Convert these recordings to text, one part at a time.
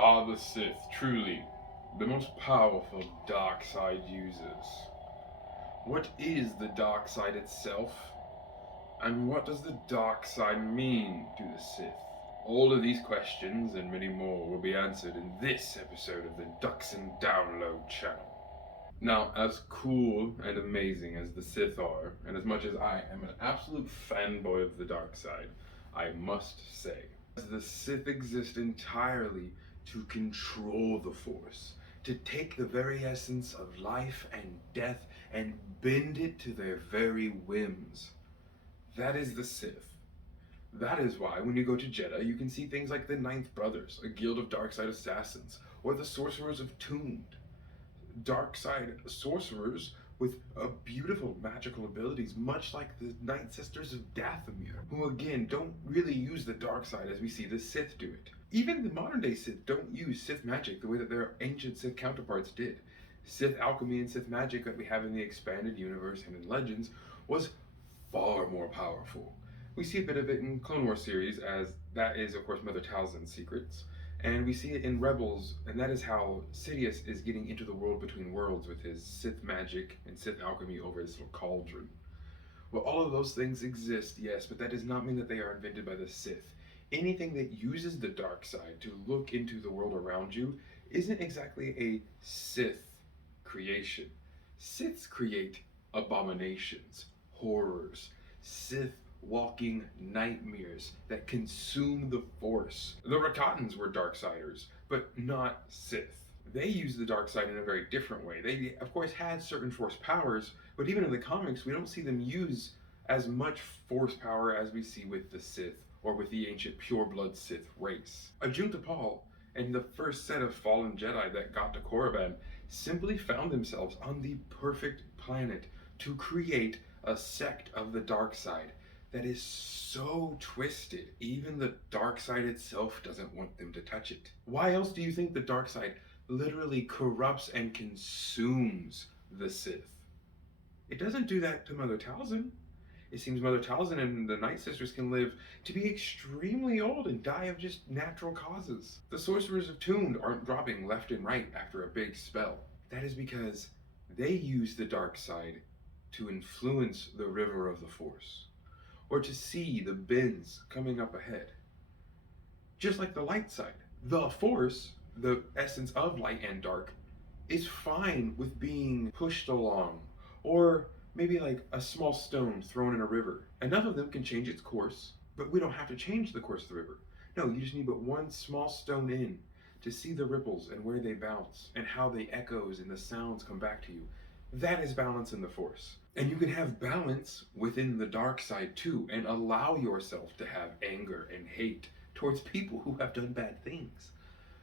Are the Sith truly the most powerful Darkside users? What is the Darkside itself? And what does the Darkside mean to the Sith? All of these questions and many more will be answered in this episode of the Ducks and Download channel. Now, as cool and amazing as the Sith are, and as much as I am an absolute fanboy of the Darkside, I must say, the Sith exist entirely to control the Force, to take the very essence of life and death and bend it to their very whims. That is the Sith. That is why when you go to Jeddah, you can see things like the Ninth Brothers, a guild of Darkside assassins, or the Sorcerers of Tombed. Darkside sorcerers with beautiful magical abilities, much like the Night Sisters of Dathomir, who again don't really use the dark side as we see the Sith do it. Even the modern day Sith don't use Sith magic the way that their ancient Sith counterparts did. Sith alchemy and Sith magic that we have in the expanded universe and in Legends was far more powerful. We see a bit of it in Clone Wars series, as that is, of course, Mother Talzin's secrets. And we see it in Rebels, and that is how Sidious is getting into the world between worlds with his Sith magic and Sith alchemy over his little cauldron. Well, all of those things exist, yes, but that does not mean that they are invented by the Sith. Anything that uses the dark side to look into the world around you isn't exactly a Sith creation. Siths create abominations, horrors, Sith walking nightmares that consume the Force. The Rakatans were Darksiders, but not Sith. They used the dark side in a very different way. They, of course, had certain Force powers, but even in the comics, we don't see them use as much Force power as we see with the Sith or with the ancient pureblood Sith race. Ajunta Paul and the first set of fallen Jedi that got to Korriban simply found themselves on the perfect planet to create a sect of the dark side that is so twisted, even the dark side itself doesn't want them to touch it. Why else do you think the dark side literally corrupts and consumes the Sith? It doesn't do that to Mother Talzin. It seems Mother Talzin and the Night Sisters can live to be extremely old and die of just natural causes. The Sorcerers of Tombed aren't dropping left and right after a big spell. That is because they use the dark side to influence the river of the Force, or to see the bends coming up ahead. Just like the light side. The Force, the essence of light and dark, is fine with being pushed along, or maybe like a small stone thrown in a river. Enough of them can change its course, but we don't have to change the course of the river. No, you just need but one small stone in to see the ripples and where they bounce, and how the echoes and the sounds come back to you. That is balance in the Force. And you can have balance within the dark side too, and allow yourself to have anger and hate towards people who have done bad things,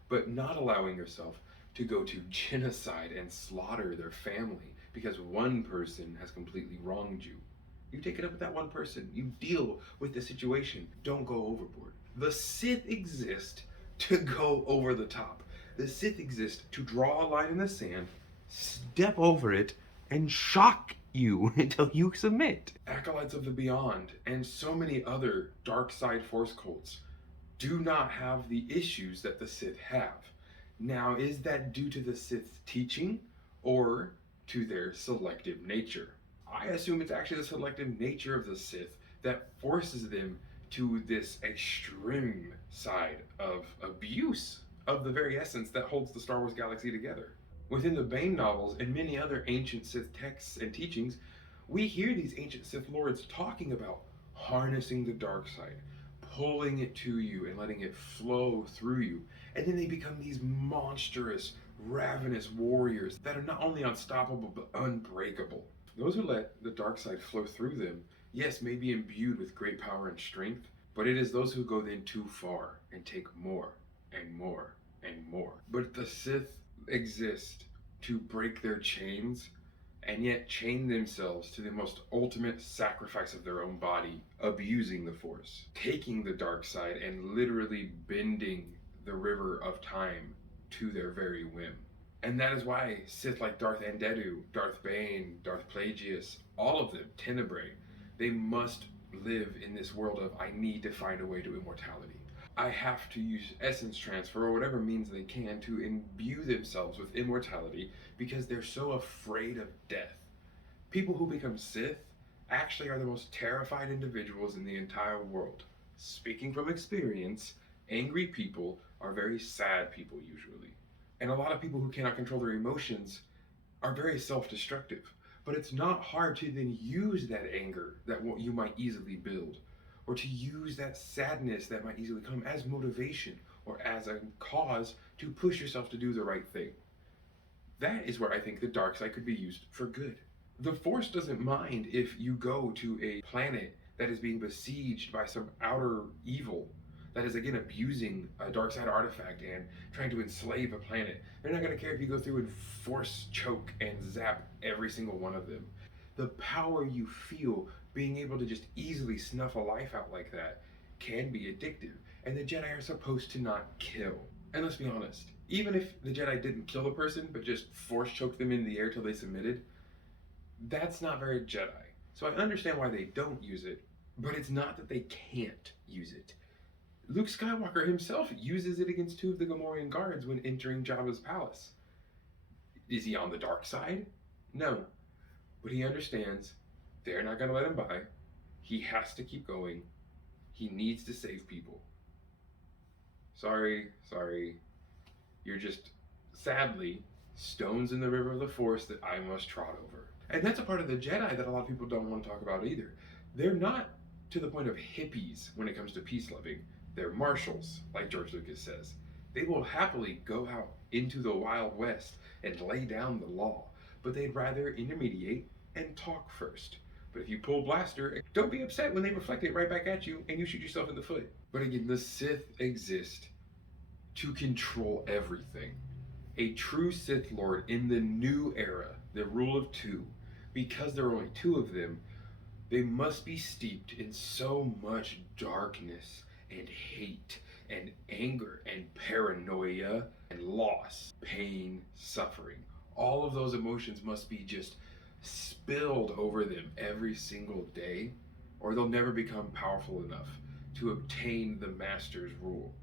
but not allowing yourself to go to genocide and slaughter their family because one person has completely wronged you. You take it up with that one person. You deal with the situation. Don't go overboard. The Sith exist to go over the top. The Sith exist to draw a line in the sand, step over it, and shock you until you submit. Acolytes of the Beyond and so many other dark side Force cults do not have the issues that the Sith have. Now, is that due to the Sith's teaching or to their selective nature? I assume it's actually the selective nature of the Sith that forces them to this extreme side of abuse of the very essence that holds the Star Wars galaxy together. Within the Bane novels and many other ancient Sith texts and teachings, we hear these ancient Sith lords talking about harnessing the dark side, pulling it to you and letting it flow through you. And then they become these monstrous, ravenous warriors that are not only unstoppable but unbreakable. Those who let the dark side flow through them, yes, may be imbued with great power and strength, but it is those who go then too far and take more and more and more. But the Sith exist to break their chains and yet chain themselves to the most ultimate sacrifice of their own body, abusing the Force, taking the dark side and literally bending the river of time to their very whim. And that is why Sith like Darth Andedu, Darth Bane, Darth Plagueis, all of them, Tenebrae, they must live in this world of I need to find a way to immortality. I have to use essence transfer or whatever means they can to imbue themselves with immortality because they're so afraid of death. People who become Sith actually are the most terrified individuals in the entire world. Speaking from experience, angry people are very sad people usually. And a lot of people who cannot control their emotions are very self destructive. But it's not hard to then use that anger that what you might easily build, or to use that sadness that might easily come as motivation or as a cause to push yourself to do the right thing. That is where I think the dark side could be used for good. The Force doesn't mind if you go to a planet that is being besieged by some outer evil that is again abusing a dark side artifact and trying to enslave a planet. They're not going to care if you go through and force choke and zap every single one of them. The power you feel being able to just easily snuff a life out like that can be addictive. And the Jedi are supposed to not kill. And let's be honest, even if the Jedi didn't kill the person but just force choked them in the air till they submitted, that's not very Jedi. So I understand why they don't use it, but it's not that they can't use it. Luke Skywalker himself uses it against two of the Gamorrean guards when entering Jabba's palace. Is he on the dark side? No. But he understands they're not going to let him by. He has to keep going. He needs to save people. Sorry. You're just, sadly, stones in the river of the Force that I must trot over. And that's a part of the Jedi that a lot of people don't want to talk about either. They're not to the point of hippies when it comes to peace loving. They're marshals, like George Lucas says. They will happily go out into the Wild West and lay down the law, but they'd rather intermediate and talk first. But if you pull blaster, don't be upset when they reflect it right back at you and you shoot yourself in the foot. But again, the Sith exist to control everything. A true Sith Lord in the new era, the rule of two, because there are only two of them, they must be steeped in so much darkness and hate and anger and paranoia and loss, pain, suffering. All of those emotions must be just spilled over them every single day, or they'll never become powerful enough to obtain the Master's rule.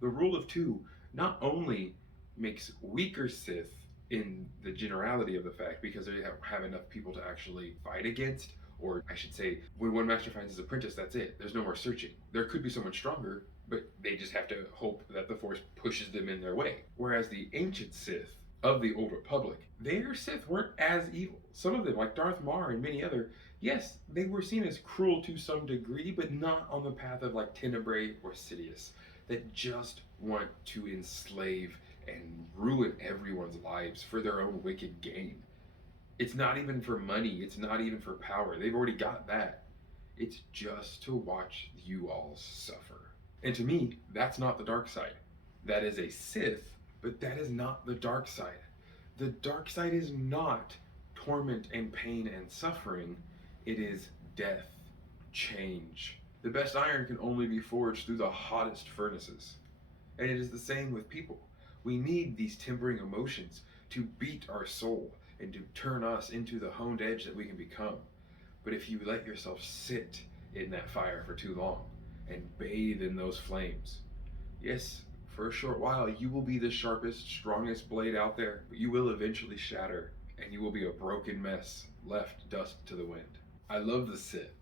The rule of two not only makes weaker Sith in the generality of the fact because they have enough people to actually fight against, or I should say, when one master finds his apprentice, that's it. There's no more searching. There could be someone stronger, but they just have to hope that the Force pushes them in their way. Whereas the ancient Sith of the Old Republic, their Sith weren't as evil. Some of them, like Darth Maul and many other, yes, they were seen as cruel to some degree, but not on the path of like Tenebrae or Sidious, that just want to enslave and ruin everyone's lives for their own wicked gain. It's not even for money, it's not even for power. They've already got that. It's just to watch you all suffer. And to me, that's not the dark side. That is a Sith, but that is not the dark side. The dark side is not torment and pain and suffering. It is death, change. The best iron can only be forged through the hottest furnaces. And it is the same with people. We need these tempering emotions to beat our soul and to turn us into the honed edge that we can become. But if you let yourself sit in that fire for too long and bathe in those flames, yes, for a short while you will be the sharpest, strongest blade out there, but you will eventually shatter and you will be a broken mess, left dust to the wind. I love the Sith.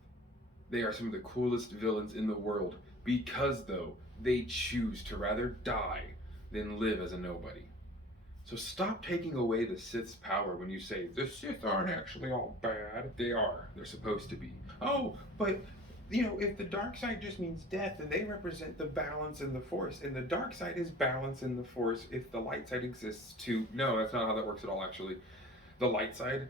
They are some of the coolest villains in the world because, though, they choose to rather die than live as a nobody. So stop taking away the Sith's power when you say, the Sith aren't actually all bad. They are. They're supposed to be. Oh, but, if the dark side just means death, then they represent the balance in the Force. And the dark side is balance in the Force if the light side exists too. No, that's not how that works at all, actually. The light side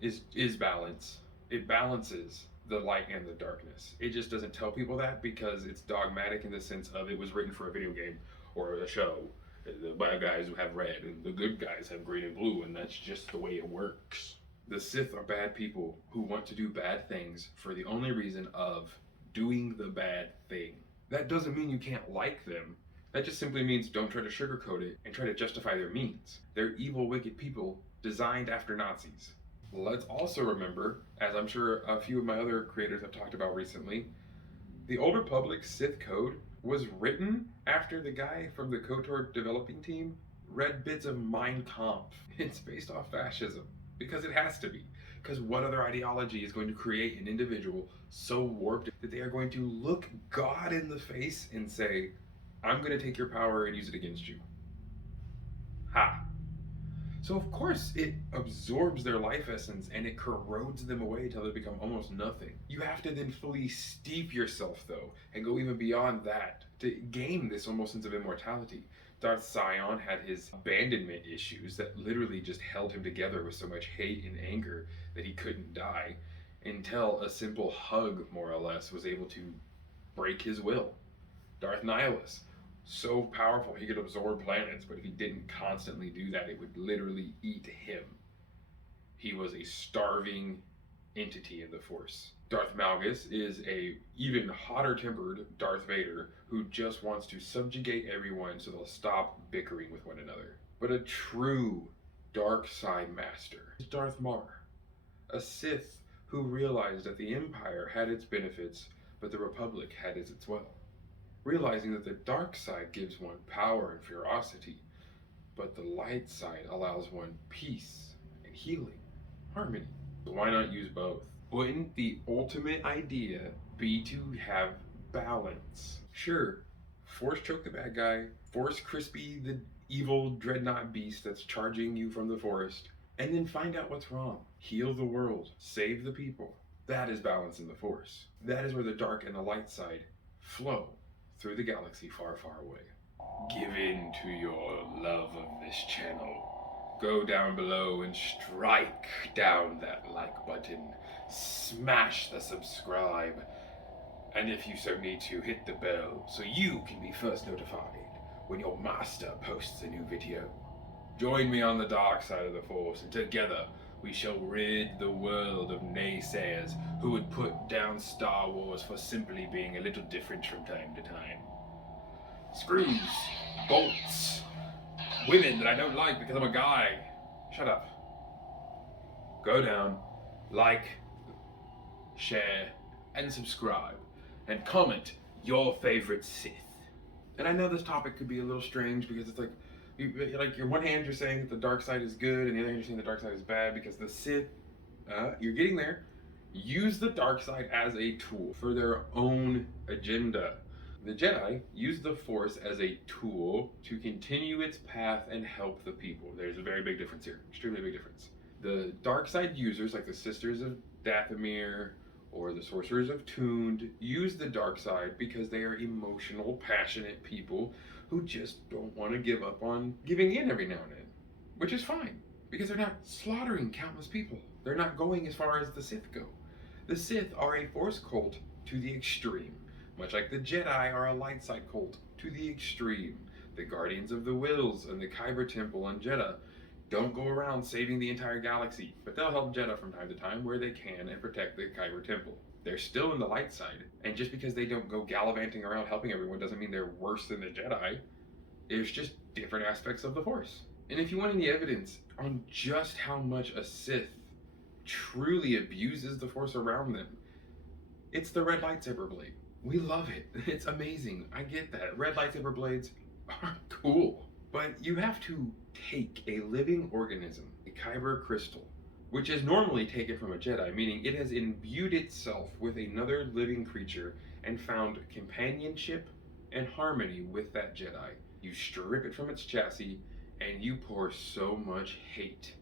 is balance. It balances the light and the darkness. It just doesn't tell people that because it's dogmatic in the sense of it was written for a video game or a show. The bad guys have red and the good guys have green and blue, and that's just the way it works. The Sith are bad people who want to do bad things for the only reason of doing the bad thing. That doesn't mean you can't like them. That just simply means don't try to sugarcoat it and try to justify their means. They're evil, wicked people designed after Nazis. Let's also remember, as I'm sure a few of my other creators have talked about recently, the Old Republic Sith Code was written after the guy from the KOTOR developing team read bits of Mein Kampf. It's based off fascism, because it has to be. Because what other ideology is going to create an individual so warped that they are going to look God in the face and say, I'm going to take your power and use it against you? Ha! So of course it absorbs their life essence and it corrodes them away until they become almost nothing. You have to then fully steep yourself though, and go even beyond that to gain this almost sense of immortality. Darth Sion had his abandonment issues that literally just held him together with so much hate and anger that he couldn't die, until a simple hug, more or less, was able to break his will. Darth Nihilus, so powerful he could absorb planets, but if he didn't constantly do that, it would literally eat him. He was a starving entity in the Force. Darth Malgus is a even hotter tempered Darth Vader who just wants to subjugate everyone so they'll stop bickering with one another. But a true dark side master is Darth Maul, a Sith who realized that the Empire had its benefits, but the Republic had its as well. Realizing that the dark side gives one power and ferocity, but the light side allows one peace and healing, harmony. So why not use both? Wouldn't the ultimate idea be to have balance? Sure, force choke the bad guy, force crispy the evil dreadnought beast that's charging you from the forest, and then find out what's wrong. Heal the world, save the people. That is balance in the Force. That is where the dark and the light side flow through the galaxy far, far away. Give in to your love of this channel. Go down below and strike down that like button. Smash the subscribe. And if you so need to, hit the bell so you can be first notified when your master posts a new video. Join me on the dark side of the Force, and together we shall rid the world of naysayers who would put down Star Wars for simply being a little different from time to time. Screws, bolts, women that I don't like because I'm a guy. Shut up. Go down, like, share, and subscribe, and comment your favorite Sith. And I know this topic could be a little strange because it's like, your one hand you're saying that the dark side is good, and the other hand you're saying the dark side is bad, because the Sith, you're getting there, use the dark side as a tool for their own agenda. The Jedi use the Force as a tool to continue its path and help the people. There's a very big difference here, extremely big difference. The dark side users, like the Sisters of Dathomir or the Sorcerers of Tund, use the dark side because they are emotional, passionate people who just don't want to give up on giving in every now and then, which is fine, because they're not slaughtering countless people. They're not going as far as the Sith go. The Sith are a Force cult to the extreme, much like the Jedi are a light side cult to the extreme. The Guardians of the Wills and the Kyber Temple on Jedha don't go around saving the entire galaxy, but they'll help Jedha from time to time where they can and protect the Kyber Temple. They're still in the light side, and just because they don't go gallivanting around helping everyone doesn't mean they're worse than the Jedi. There's just different aspects of the Force. And if you want any evidence on just how much a Sith truly abuses the Force around them, it's the red lightsaber blade. We love it. It's amazing. I get that. Red lightsaber blades are cool. But you have to take a living organism, a Kyber crystal, which is normally taken from a Jedi, meaning it has imbued itself with another living creature and found companionship and harmony with that Jedi. You strip it from its chassis and you pour so much hate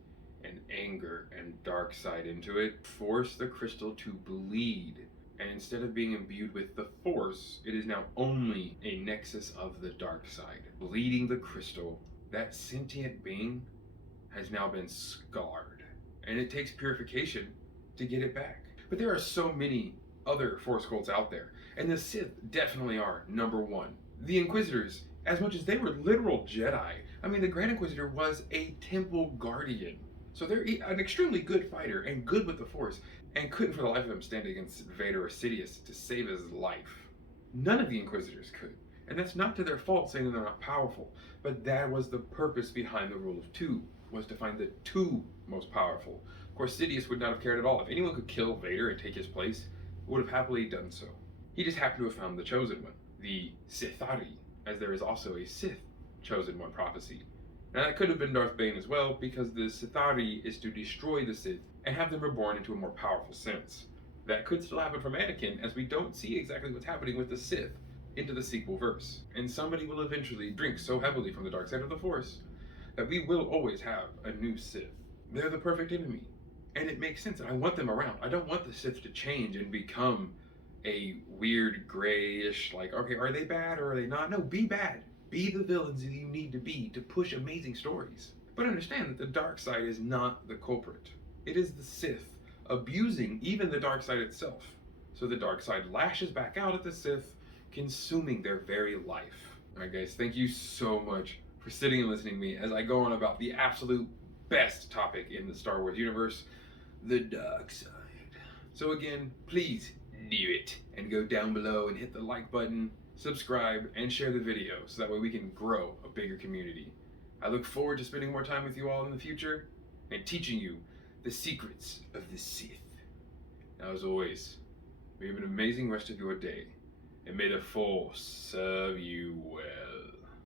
and anger and dark side into it, force the crystal to bleed. And instead of being imbued with the Force, it is now only a nexus of the dark side. Bleeding the crystal, that sentient being has now been scarred. And it takes purification to get it back. But there are so many other Force cults out there, and the Sith definitely are number one. The Inquisitors, as much as they were literal Jedi, I mean, the Grand Inquisitor was a temple guardian. So they're an extremely good fighter and good with the Force, and couldn't for the life of them stand against Vader or Sidious to save his life. None of the Inquisitors could. And that's not to their fault saying that they're not powerful, but that was the purpose behind the rule of two, was to find the two most powerful. Of course, Sidious would not have cared at all. If anyone could kill Vader and take his place, would have happily done so. He just happened to have found the chosen one, the Sithari, as there is also a Sith chosen one prophecy. Now that could have been Darth Bane as well, because the Sithari is to destroy the Sith and have them reborn into a more powerful sense. That could still happen from Anakin, as we don't see exactly what's happening with the Sith into the sequel verse. And somebody will eventually drink so heavily from the dark side of the Force that we will always have a new Sith. They're the perfect enemy. And it makes sense, and I want them around. I don't want the Sith to change and become a weird grayish, like, okay, are they bad or are they not? No, be bad. Be the villains that you need to be to push amazing stories. But understand that the dark side is not the culprit. It is the Sith abusing even the dark side itself. So the dark side lashes back out at the Sith, consuming their very life. Alright guys, thank you so much for sitting and listening to me as I go on about the absolute best topic in the Star Wars universe, the dark side. So again, please do it and go down below and hit the like button, subscribe, and share the video so that way we can grow a bigger community. I look forward to spending more time with you all in the future and teaching you the secrets of the Sith. Now, as always, may you have an amazing rest of your day, and may the Force serve you well.